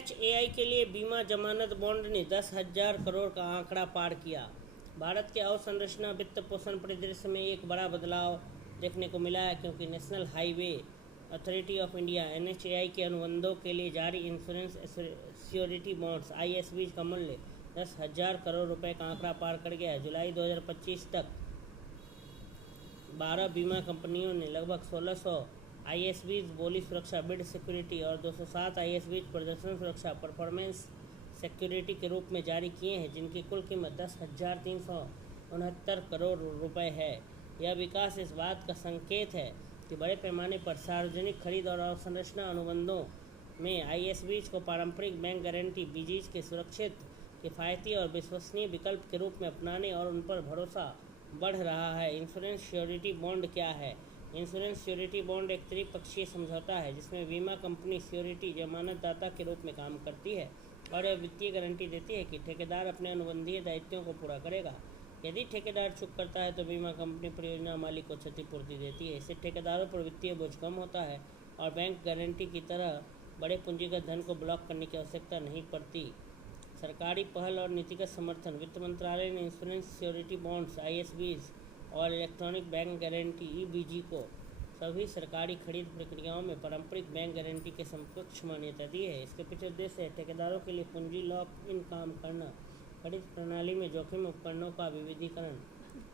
NHAI के लिए बीमा जमानत बॉन्ड ने 10,000 करोड़ का आंकड़ा पार किया। भारत के अवसंरचना वित्त पोषण परिदृश्य में एक बड़ा बदलाव देखने को मिला है, क्योंकि national highway authority of India NHAI के अनुबंधों के लिए जारी इंश्योरेंस श्योरिटी बॉन्ड्स ISBs का मूल्य 10,000 करोड़ रुपए का आंकड़ा पार कर गया है। जुलाई 2025 तक 12 बीमा कंपनियों ने लगभग 1,600 ISBs बोली सुरक्षा बिड सिक्योरिटी और 207 ISBs प्रदर्शन सुरक्षा परफॉर्मेंस सिक्योरिटी के रूप में जारी किए हैं, जिनकी कुल कीमत 10,369 करोड़ रुपए है। यह विकास इस बात का संकेत है कि बड़े पैमाने पर सार्वजनिक खरीद और अवसंरचना अनुबंधों में ISBs को पारंपरिक बैंक गारंटी BGs के सुरक्षित, किफ़ायती और विश्वसनीय विकल्प के रूप में अपनाने और उन पर भरोसा बढ़ रहा है। इंश्योरेंस श्योरिटी बॉन्ड क्या है? इंश्योरेंस श्योरिटी बॉन्ड एक त्रिपक्षीय समझौता है जिसमें बीमा कंपनी श्योरिटी जमानतदाता के रूप में काम करती है और यह वित्तीय गारंटी देती है कि ठेकेदार अपने अनुबंधीय दायित्वों को पूरा करेगा। यदि ठेकेदार चूक करता है तो बीमा कंपनी परियोजना मालिक को क्षतिपूर्ति देती है। इससे ठेकेदारों पर वित्तीय बोझ कम होता है और बैंक गारंटी की तरह बड़े पूंजीगत धन को ब्लॉक करने की आवश्यकता नहीं पड़ती। सरकारी पहल और नीतिगत समर्थन। वित्त मंत्रालय ने इंश्योरेंस श्योरिटी बॉन्ड्स ISBs और इलेक्ट्रॉनिक बैंक गारंटी EBG को सभी सरकारी खरीद प्रक्रियाओं में पारंपरिक बैंक गारंटी के समकक्ष मान्यता दी है। इसके पीछे उद्देश्य है ठेकेदारों के लिए पूंजी लॉक इन काम करना, खरीद प्रणाली में जोखिम उपकरणों का विविधीकरण,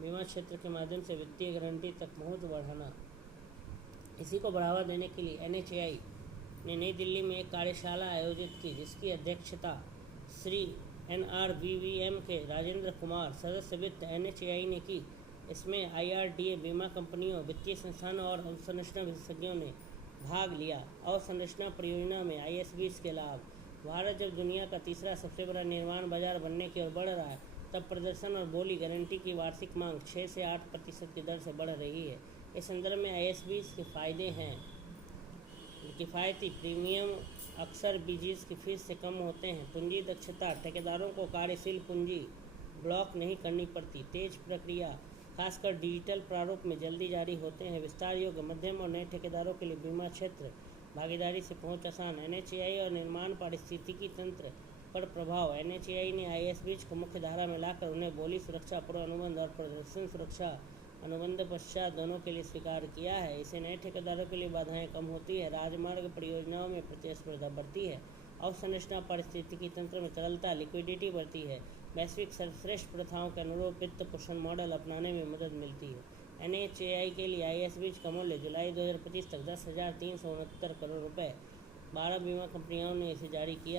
बीमा क्षेत्र के माध्यम से वित्तीय गारंटी तक पहुंच बढ़ाना। इसी को बढ़ावा देने के लिए NHAI ने नई दिल्ली में एक कार्यशाला आयोजित की, जिसकी अध्यक्षता श्री NRVVM के राजेंद्र कुमार, सदस्य वित्त NHAI ने की। इसमें IRDA, बीमा कंपनियों, वित्तीय संस्थानों और अवसंरचना विशेषज्ञों ने भाग लिया। अवसंरचना परियोजना में ISBs के लाभ। भारत जब दुनिया का तीसरा सबसे बड़ा निर्माण बाजार बनने की ओर बढ़ रहा है, तब प्रदर्शन और बोली गारंटी की वार्षिक मांग 6 से 8% की दर से बढ़ रही है। इस संदर्भ में ISBs के फायदे हैं। किफ़ायती प्रीमियम अक्सर BGs की फीस से कम होते हैं। पूंजी दक्षता, ठेकेदारों को कार्यशील पूंजी ब्लॉक नहीं करनी पड़ती। तेज प्रक्रिया, खासकर डिजिटल प्रारूप में जल्दी जारी होते हैं। विस्तार योग्य, मध्यम और नए ठेकेदारों के लिए बीमा क्षेत्र भागीदारी से पहुंच आसान। NHAI और निर्माण पारिस्थितिकी तंत्र पर प्रभाव। NHAI ने ISBs को मुख्य धारा में लाकर उन्हें बोली सुरक्षा पूर्व अनुबंध और प्रदर्शन सुरक्षा अनुबंध पश्चात दोनों के लिए स्वीकार किया है। इससे नए ठेकेदारों के लिए बाधाएं कम होती है, राजमार्ग परियोजनाओं में प्रतिस्पर्धा बढ़ती है, अवसंरचना पारिस्थितिकी तंत्र में तरलता लिक्विडिटी बढ़ती है, वैश्विक सर्वश्रेष्ठ प्रथाओं के अनुरूप वित्त पोषण मॉडल अपनाने में मदद मिलती है। NHAI के लिए ISBs का मूल्य जुलाई 2025 तक 10,369 करोड़ रुपए। 12 बीमा कंपनियों ने इसे जारी किया।